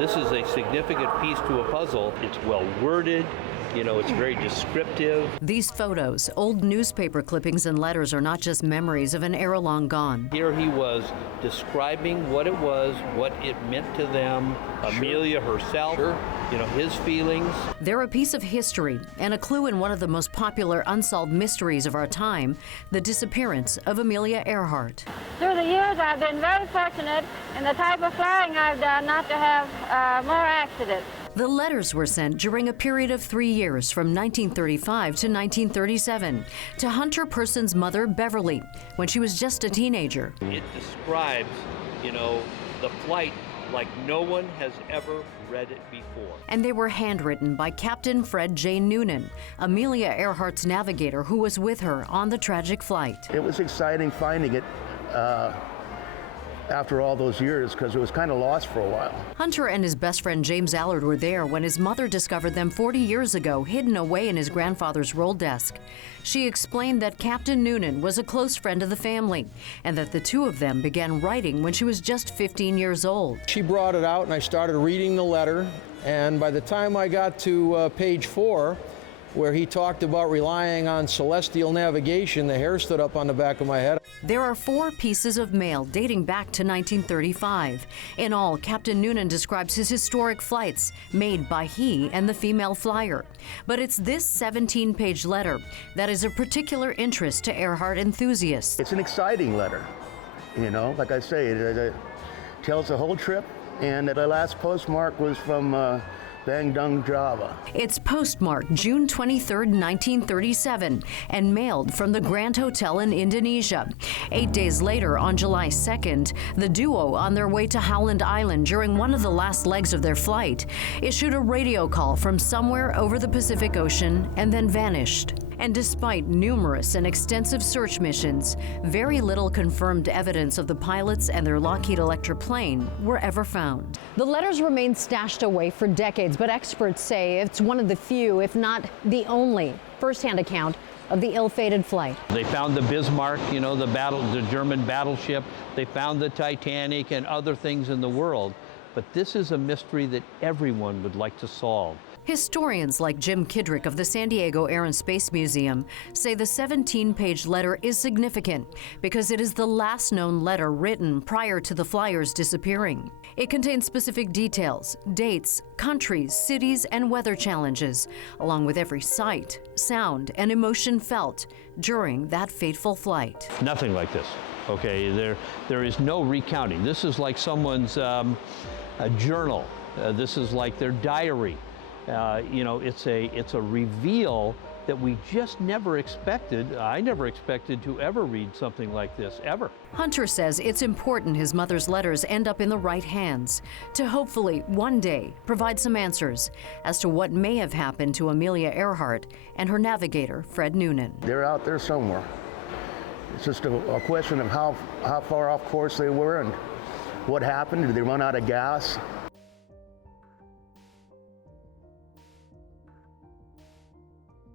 this is a significant piece to a puzzle. It's well worded. You know, it's very descriptive. These photos, old newspaper clippings and letters are not just memories of an era long gone. Here he was describing what it was, what it meant to them, Amelia herself, you know, his feelings. They're a piece of history and a clue in one of the most popular unsolved mysteries of our time, the disappearance of Amelia Earhart. Through the years, I've been very fortunate in the type of flying I've done not to have more accidents. The letters were sent during a period of 3 years from 1935 to 1937 to Hunter Person's mother, Beverly, when she was just a teenager. It describes, you know, the flight like no one has ever read it before. And they were handwritten by Captain Fred J. Noonan, Amelia Earhart's navigator who was with her on the tragic flight. It was exciting finding it after all those years, because it was kind of lost for a while. Hunter and his best friend James Allard were there when his mother discovered them 40 years ago, hidden away in his grandfather's roll desk. She explained that Captain Noonan was a close friend of the family, and that the two of them began writing when she was just 15 years old. She brought it out and I started reading the letter, and by the time I got to page 4, where he talked about relying on celestial navigation, the hair stood up on the back of my head. There are 4 pieces of mail dating back to 1935. In all, Captain Noonan describes his historic flights made by he and the female flyer. But it's this 17-page letter that is of particular interest to Earhart enthusiasts. It's an exciting letter, you know, like I say, it tells the whole trip, and the last postmark was from Bandung, Java. It's postmarked June 23, 1937, and mailed from the Grand Hotel in Indonesia. 8 days later, on July 2nd, the duo, on their way to Howland Island during one of the last legs of their flight, issued a radio call from somewhere over the Pacific Ocean and then vanished. And despite numerous and extensive search missions, very little confirmed evidence of the pilots and their Lockheed Electra plane were ever found. The letters remained stashed away for decades, but experts say it's one of the few, if not the only, first-hand account of the ill-fated flight. They found the Bismarck, you know, the German battleship. They found the Titanic and other things in the world. But this is a mystery that everyone would like to solve. Historians like Jim Kidrick of the San Diego Air and Space Museum say the 17-page letter is significant because it is the last known letter written prior to the flyers disappearing. It contains specific details, dates, countries, cities, and weather challenges, along with every sight, sound, and emotion felt during that fateful flight. Nothing like this, okay? There is no recounting. This is like someone's a journal. This is like their diary. You know, it's a reveal that we just never expected. I never expected to ever read something like this, ever. Hunter says it's important his mother's letters end up in the right hands to hopefully one day provide some answers as to what may have happened to Amelia Earhart and her navigator, Fred Noonan. They're out there somewhere. It's just a question of how far off course they were and what happened. Did they run out of gas?